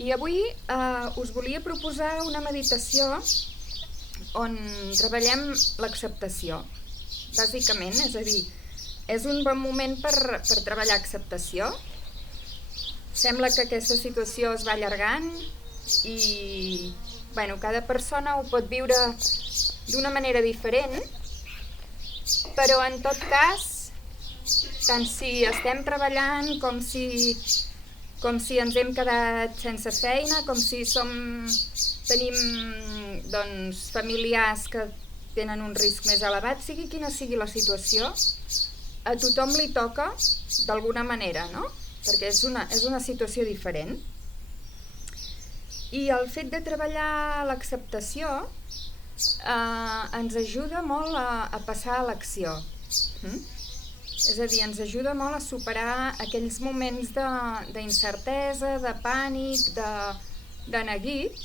I avui us volia proposar una meditació on treballem l'acceptació, bàsicament, és a dir, és un bon moment per treballar acceptació. Sembla que aquesta situació es va allargant i cada persona ho pot viure d'una manera diferent, però en tot cas, tant si estem treballant com si ens hem quedat sense feina, com si tenim familiars que tenen un risc més elevat, sigui quina sigui la situació, a tothom li toca d'alguna manera, no? Perquè és una situació diferent. I el fet de treballar l'acceptació ens ajuda molt a passar a l'acció. És a dir, ens ajuda molt a superar aquells moments d'incertesa, de pànic, de neguit,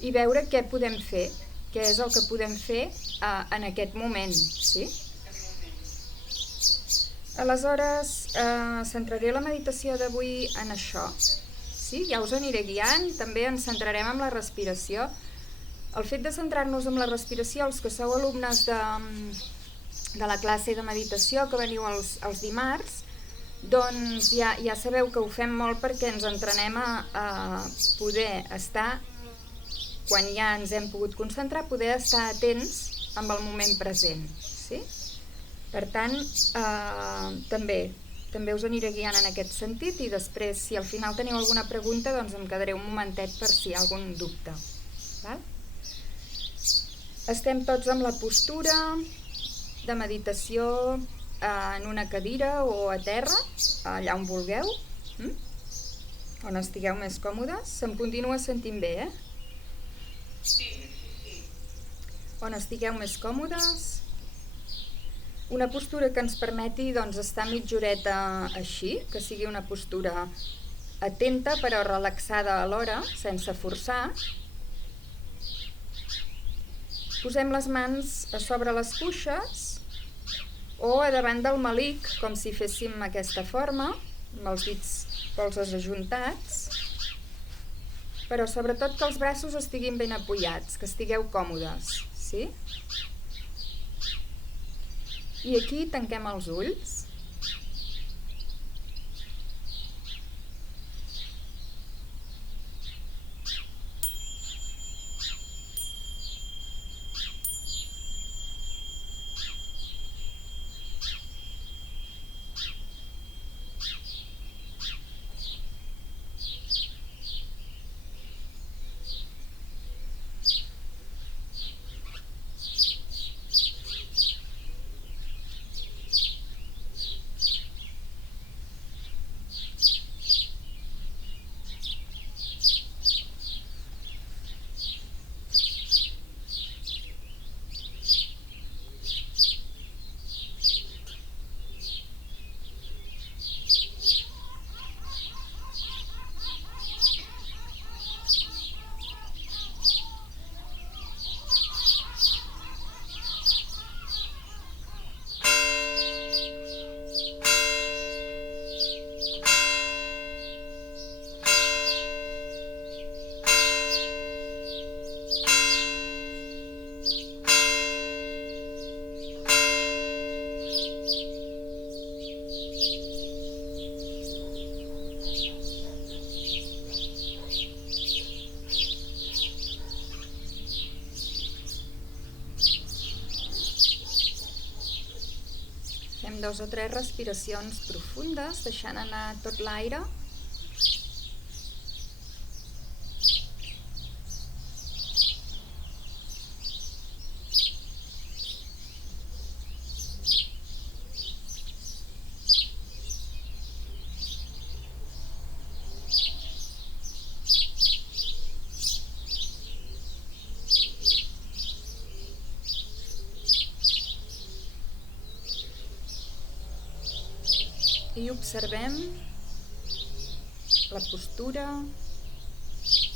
i veure què podem fer, què és el que podem fer en aquest moment, sí? Aleshores, centraré la meditació d'avui en això, sí? Ja us aniré guiant, també ens centrarem en la respiració. El fet de centrar-nos en la respiració, els que sou alumnes de la classe de meditació que veniu els dimarts, doncs ja sabeu que ho fem molt perquè ens entrenem a poder estar, quan ja ens hem pogut concentrar, poder estar atents amb el moment present, sí? Per tant, també us aniré guiant en aquest sentit i després, si al final teniu alguna pregunta, doncs em quedaré un momentet per si hi ha algun dubte. Val? Estem tots amb la postura de meditació en una cadira o a terra, allà on vulgueu, on estigueu més còmodes. Se'm continua sentint bé, Sí. On estigueu més còmodes. Una postura que ens permeti estar mitja horeta així, que sigui una postura atenta però relaxada alhora, sense forçar. Posem les mans a sobre les cuixes o a davant del melic, com si féssim aquesta forma, amb els dits polzes ajuntats, però sobretot que els braços estiguin ben apoyats, que estigueu còmodes, sí? I aquí tanquem els ulls. Fem 2 o 3 respiracions profundes, deixant anar tot l'aire. I observem la postura,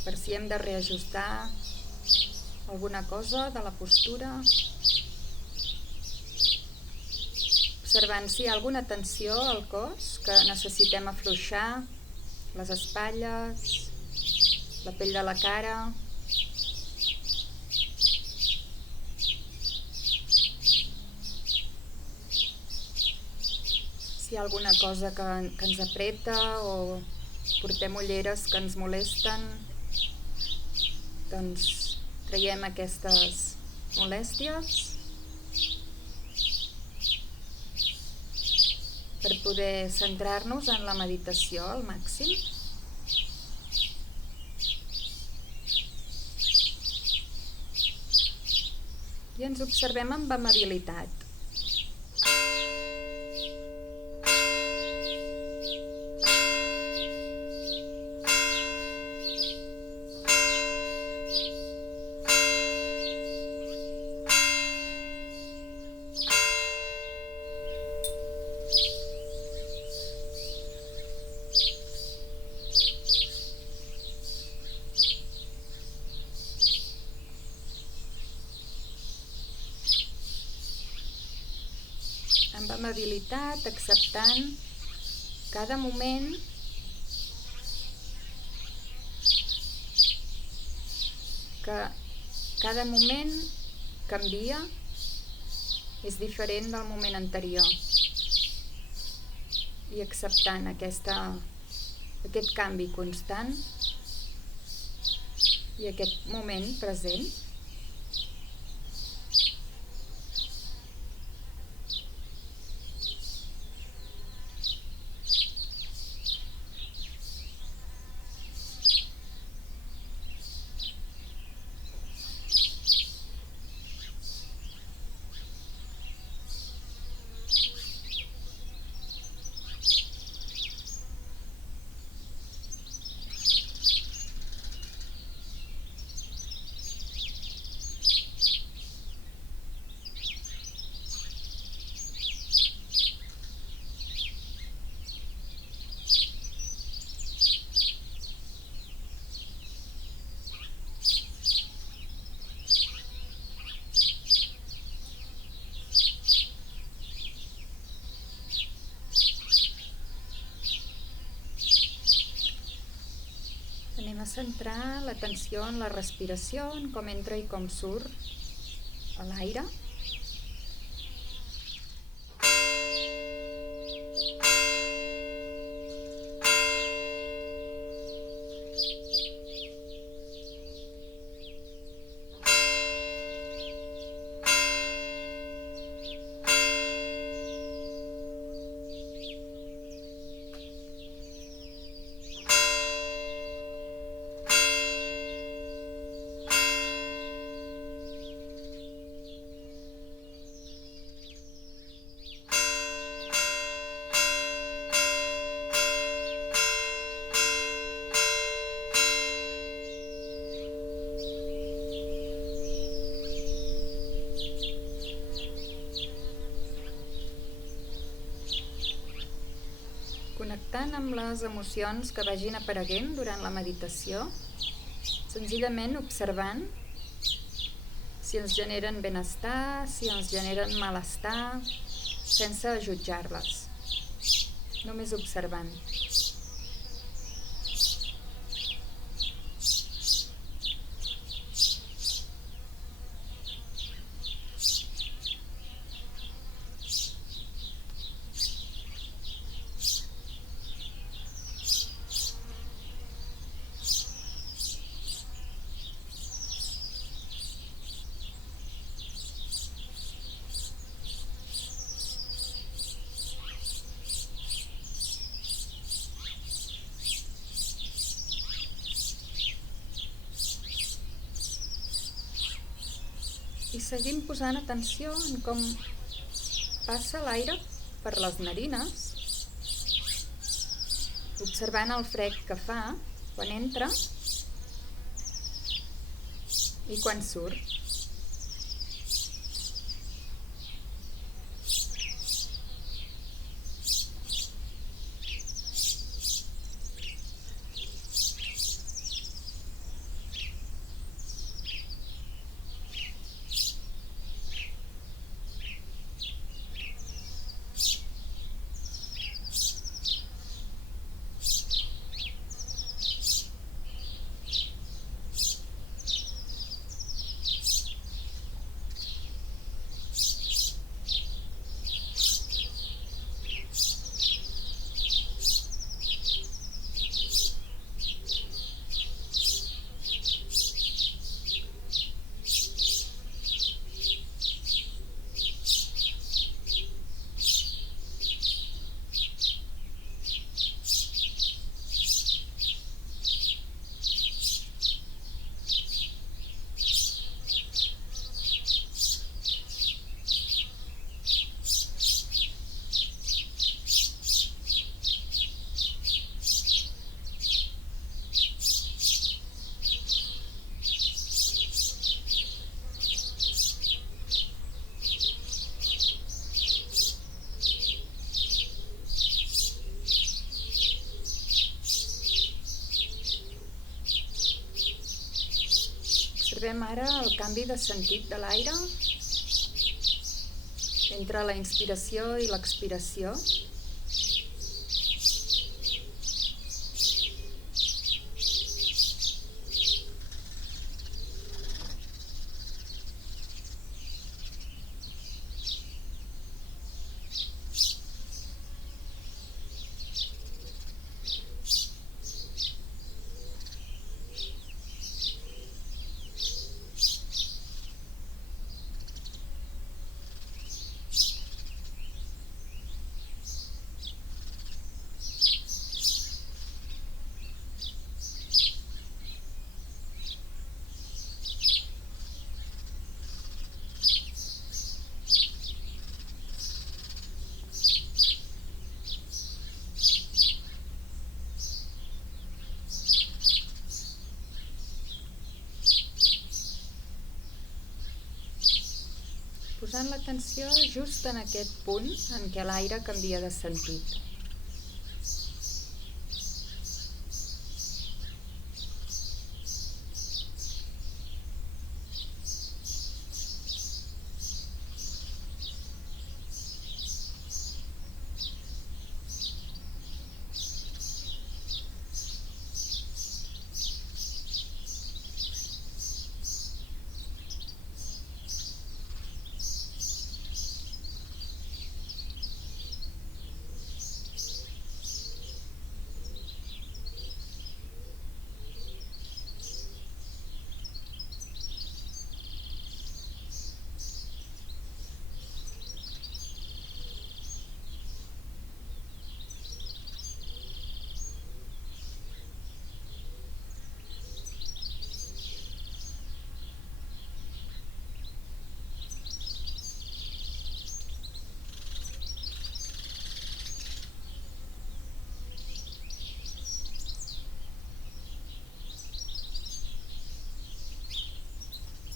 per si hem de reajustar alguna cosa de la postura. Observant si hi ha alguna tensió al cos que necessitem afluixar les espatlles, la pell de la cara. Si hi ha alguna cosa que ens apreta o portem ulleres que ens molesten, doncs traiem aquestes molèsties per poder centrar-nos en la meditació al màxim. I ens observem amb amabilitat. Amb amabilitat, acceptant cada moment que cada moment canvia, és diferent del moment anterior, i acceptant aquest canvi constant i aquest moment present. Anem a centrar l'atenció en la respiració, en com entra i com surt a l'aire. Connectant amb les emocions que vagin apareguent durant la meditació, senzillament observant si ens generen benestar, si ens generen malestar, sense jutjar-les, només observant. I seguim posant atenció en com passa l'aire per les narines, observant el fred que fa quan entra i quan surt. Observem ara el canvi de sentit de l'aire entre la inspiració i l'expiració. Posant l'atenció just en aquest punt en què l'aire canvia de sentit.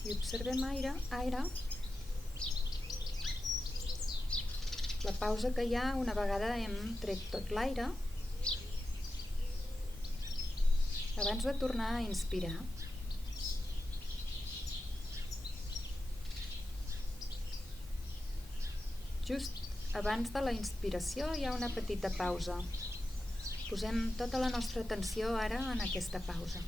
I observem aire, la pausa que hi ha una vegada hem tret tot l'aire, abans de tornar a inspirar. Just abans de la inspiració hi ha una petita pausa. Posem tota la nostra atenció ara en aquesta pausa.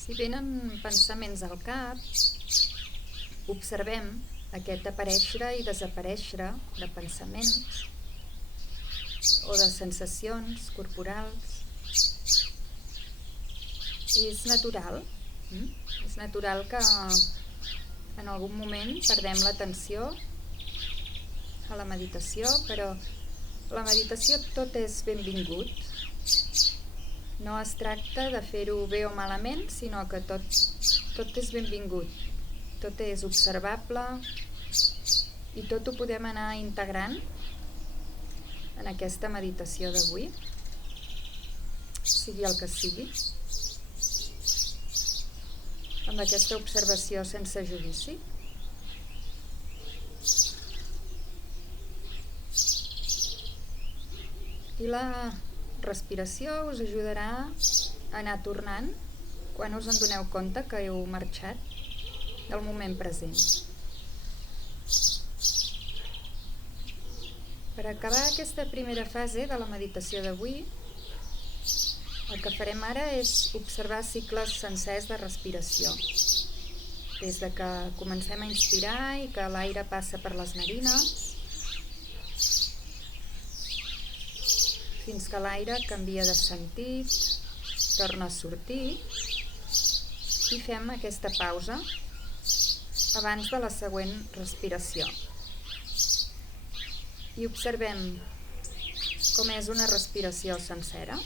Si venen pensaments al cap, observem aquest aparèixer i desaparèixer de pensaments o de sensacions corporals. És natural, és natural que en algun moment perdem l'atenció a la meditació, però la meditació tot és benvingut. No es tracta de fer-ho bé o malament, sinó que tot és benvingut. Tot és observable, I tot ho podem anar integrant en aquesta meditació d'avui, sigui el que sigui, amb aquesta observació sense judici. I la respiració us ajudarà a anar tornant quan us en doneu compte que heu marxat del moment present. Per acabar aquesta primera fase de la meditació d'avui, el que farem ara és observar cicles sencers de respiració. Des de que comencem a inspirar i que l'aire passa per les narines, fins que l'aire canvia de sentit, torna a sortir i fem aquesta pausa abans de la següent respiració. I observem com és una respiració sencera.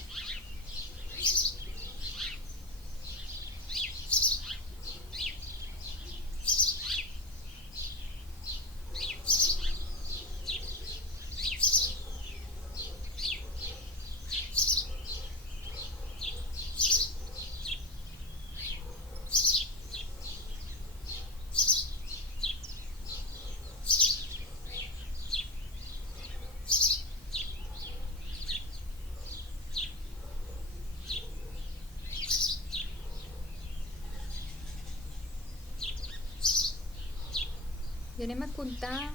I anem a comptar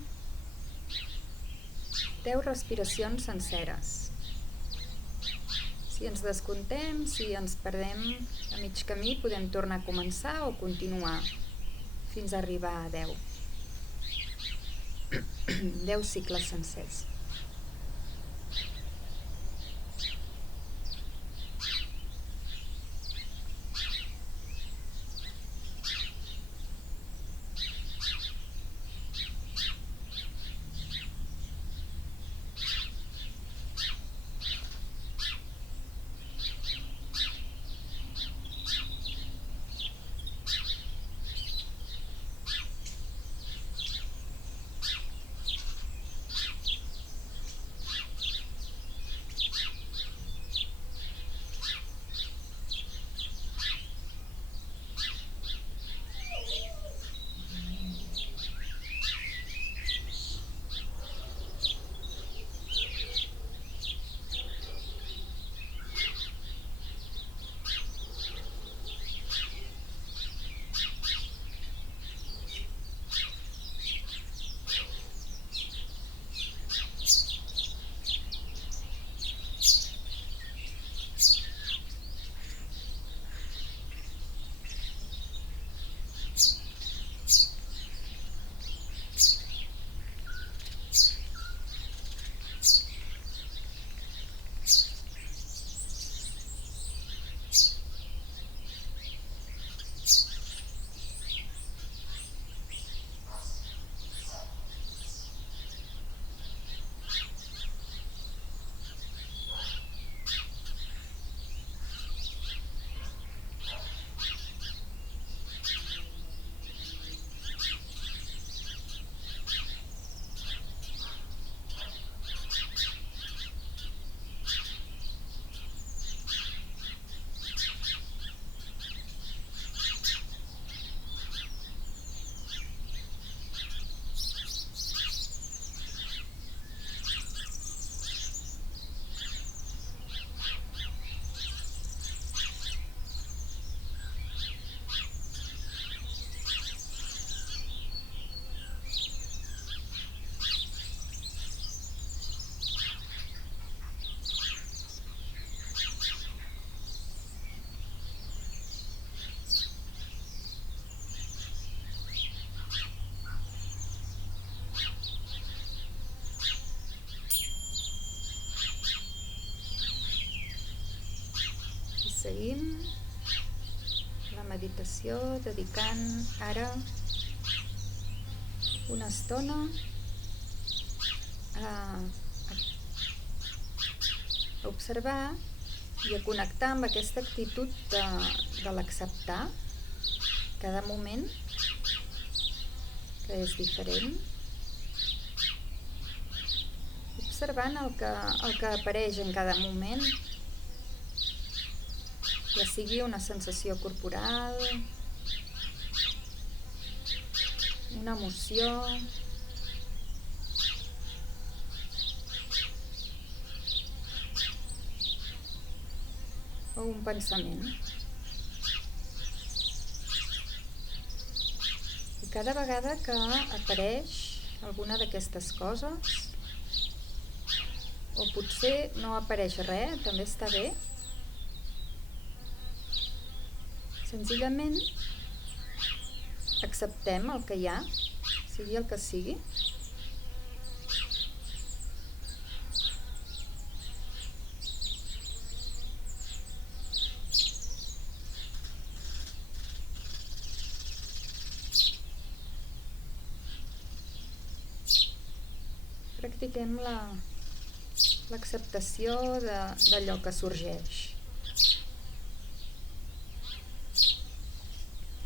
10 respiracions senceres. Si ens descomptem, si ens perdem a mig camí, podem tornar a començar o continuar fins a arribar a 10. 10 cicles sencers. Seguim la meditació dedicant ara una estona a observar i a connectar amb aquesta actitud de l'acceptar cada moment, que és diferent, observant el que apareix en cada moment, ja sigui una sensació corporal, una emoció, o un pensament. I cada vegada que apareix alguna d'aquestes coses, o potser no apareix res, també està bé, senzillament acceptem el que hi ha, sigui el que sigui. Practiquem l'acceptació d'allò que sorgeix,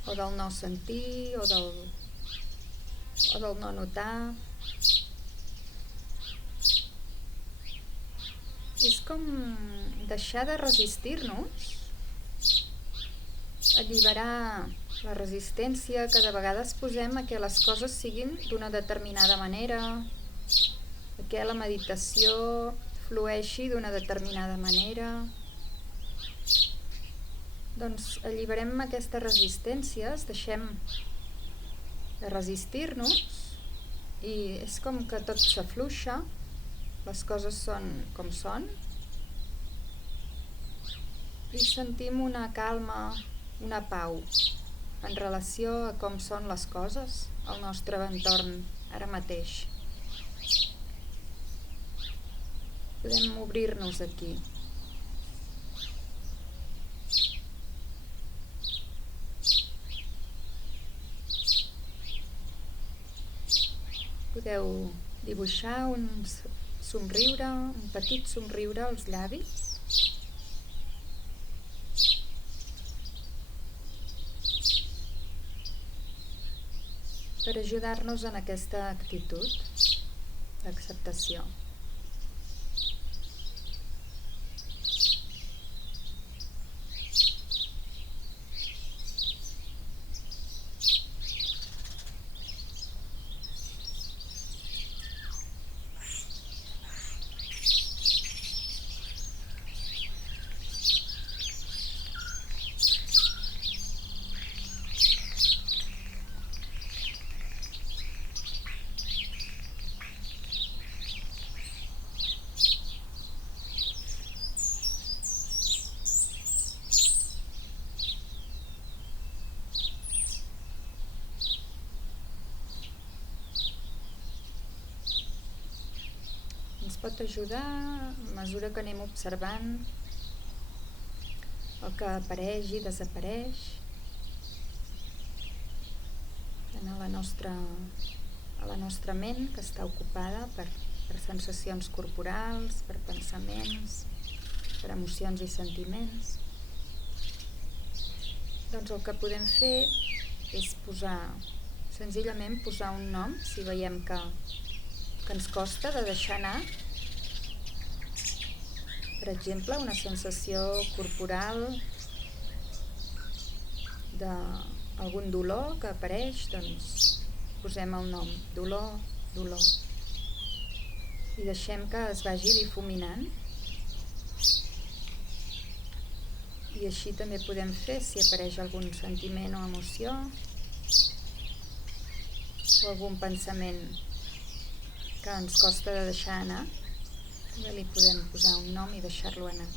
o del no sentir, o del no notar. És com deixar de resistir-nos, alliberar la resistència que de vegades posem a que les coses siguin d'una determinada manera, a que la meditació flueixi d'una determinada manera. Doncs alliberem aquestes resistències, deixem de resistir-nos i és com que tot s'afluixa, les coses són com són i sentim una calma, una pau en relació a com són les coses al nostre entorn ara mateix. Podem obrir-nos aquí. Podeu dibuixar un somriure, un petit somriure als llavis. Per ajudar-nos en aquesta actitud d'acceptació. Ens pot ajudar a mesura que anem observant el que apareix i desapareix a la nostra ment, que està ocupada per sensacions corporals, per pensaments, per emocions i sentiments. Doncs el que podem fer és senzillament posar un nom, si veiem que ens costa de deixar anar. Per exemple, una sensació corporal d'algun dolor que apareix, doncs posem el nom, dolor, dolor. I deixem que es vagi difuminant. I així també podem fer si apareix algun sentiment o emoció o algun pensament que ens costa de deixar anar, li podem posar un nom i deixar-lo anar.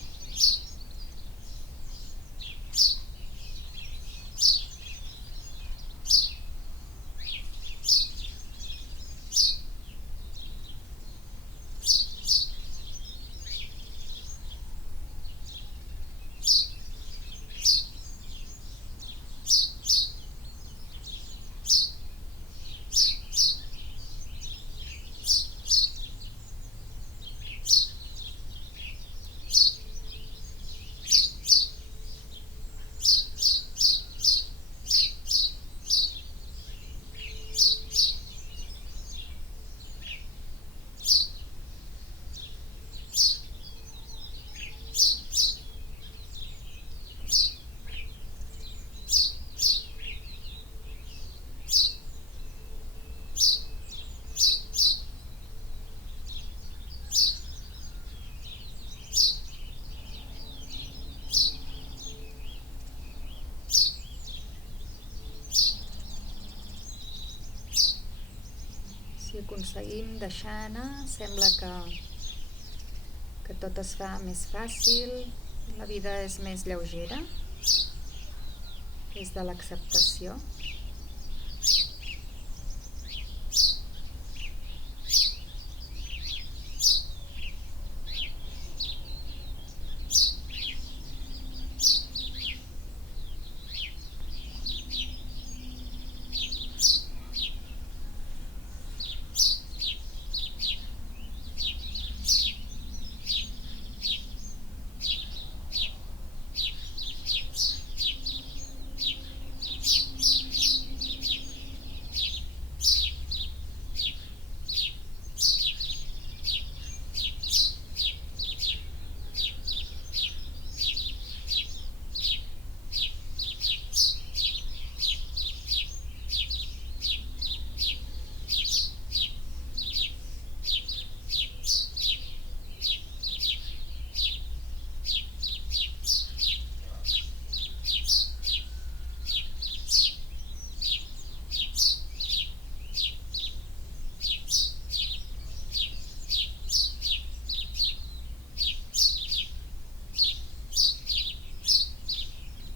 Si aconseguim deixar anar, sembla que tot es fa més fàcil, la vida és més lleugera, des de l'acceptació.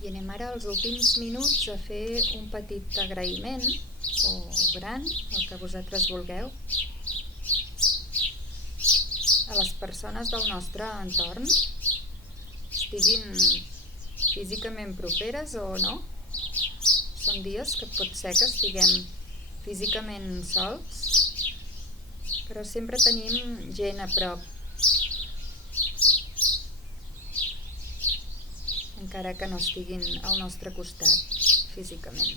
I anem ara als últims minuts a fer un petit agraïment, o gran, el que vosaltres vulgueu, a les persones del nostre entorn, estiguin físicament properes o no. Són dies que pot ser que estiguem físicament sols, però sempre tenim gent a prop, encara que no estiguin al nostre costat físicament.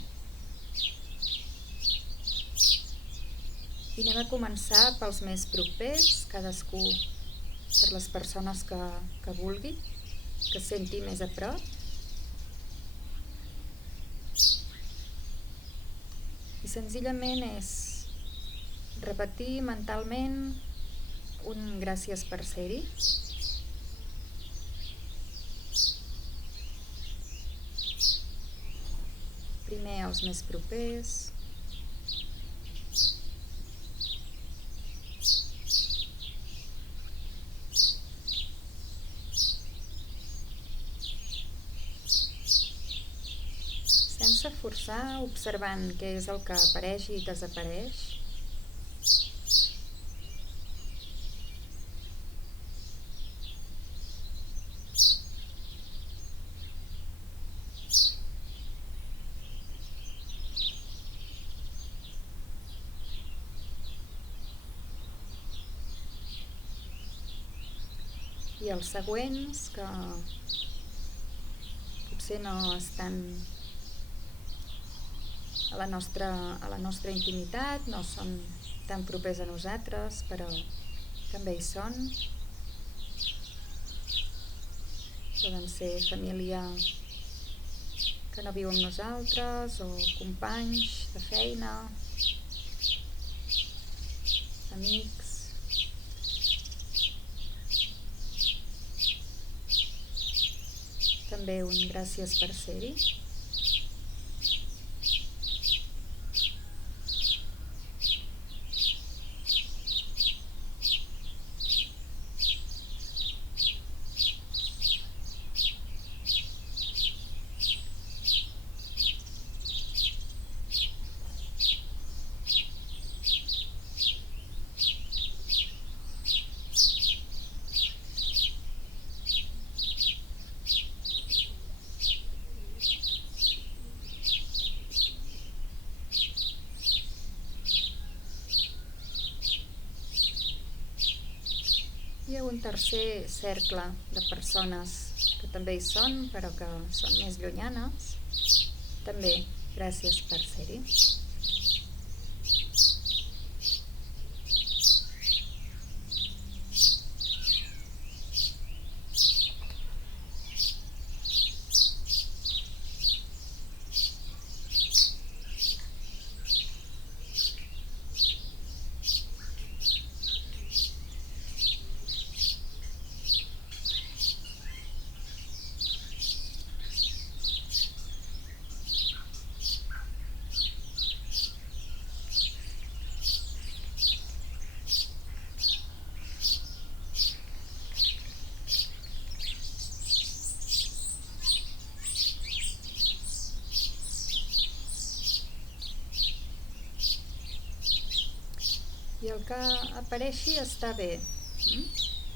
I anem a començar pels més propers, cadascú per les persones que vulgui, que senti més a prop. I senzillament és repetir mentalment un gràcies per ser-hi. Primer els més propers, sense forçar, observant què és el que apareix i desapareix. I els següents, que potser no estan a la nostra intimitat, no són tan propers a nosaltres, però també hi són. Poden ser família que no viu amb nosaltres, o companys de feina, amics. També un gràcies per ser-hi. Hi ha un tercer cercle de persones que també hi són, però que són més llunyanes. També gràcies per ser-hi. I el que apareixi està bé.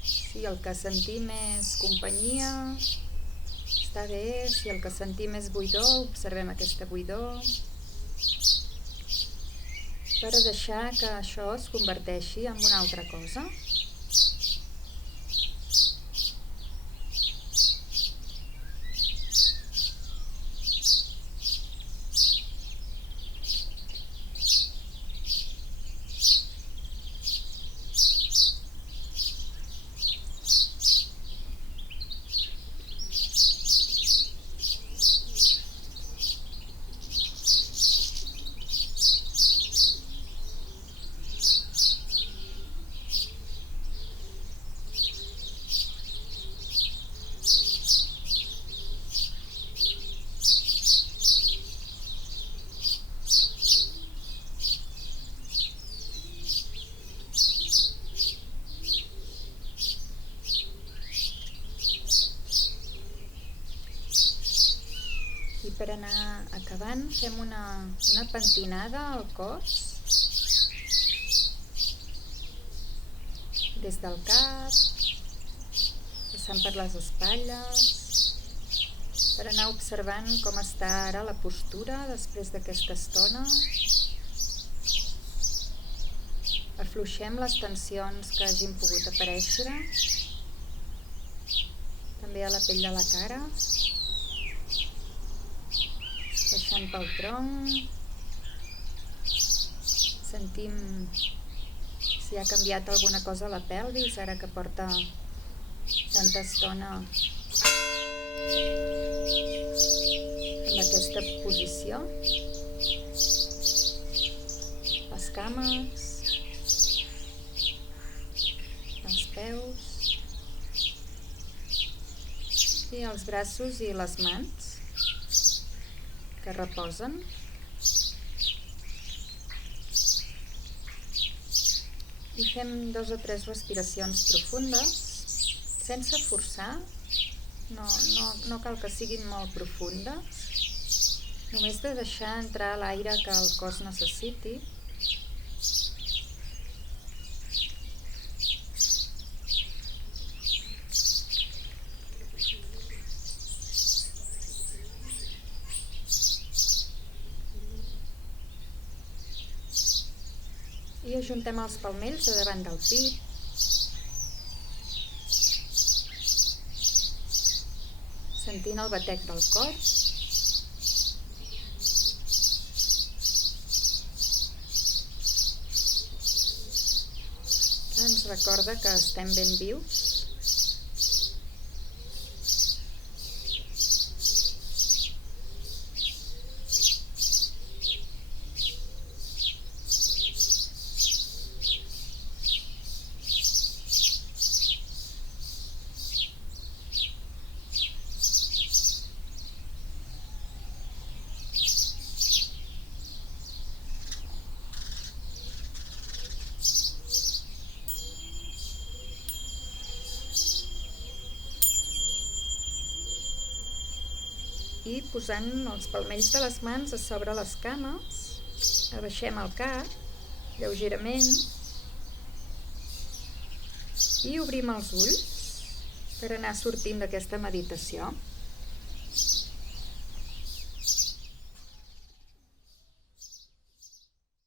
Si el que sentim és companyia, està bé. Si el que sentim és buidor, observem aquesta buidor, per deixar que això es converteixi en una altra cosa. I per anar acabant fem una pentinada al cos, des del cap, passant per les espatlles, per anar observant com està ara la postura després d'aquesta estona. Afluixem les tensions que hagin pogut aparèixer, també a la pell de la cara, baixant pel tronc. Sentim si ha canviat alguna cosa a la pelvis, ara que porta tanta estona en aquesta posició. Les cames, els peus i els braços i les mans que reposen. I fem 2 o 3 respiracions profundes, sense forçar, no cal que siguin molt profundes, només de deixar entrar l'aire que el cos necessiti. I ajuntem els palmells a davant del pit. Sentint el batec del cor. Que ens recorda que estem ben vius. I posant els palmells de les mans a sobre les cames, abaixem el cap lleugerament i obrim els ulls per anar sortint d'aquesta meditació.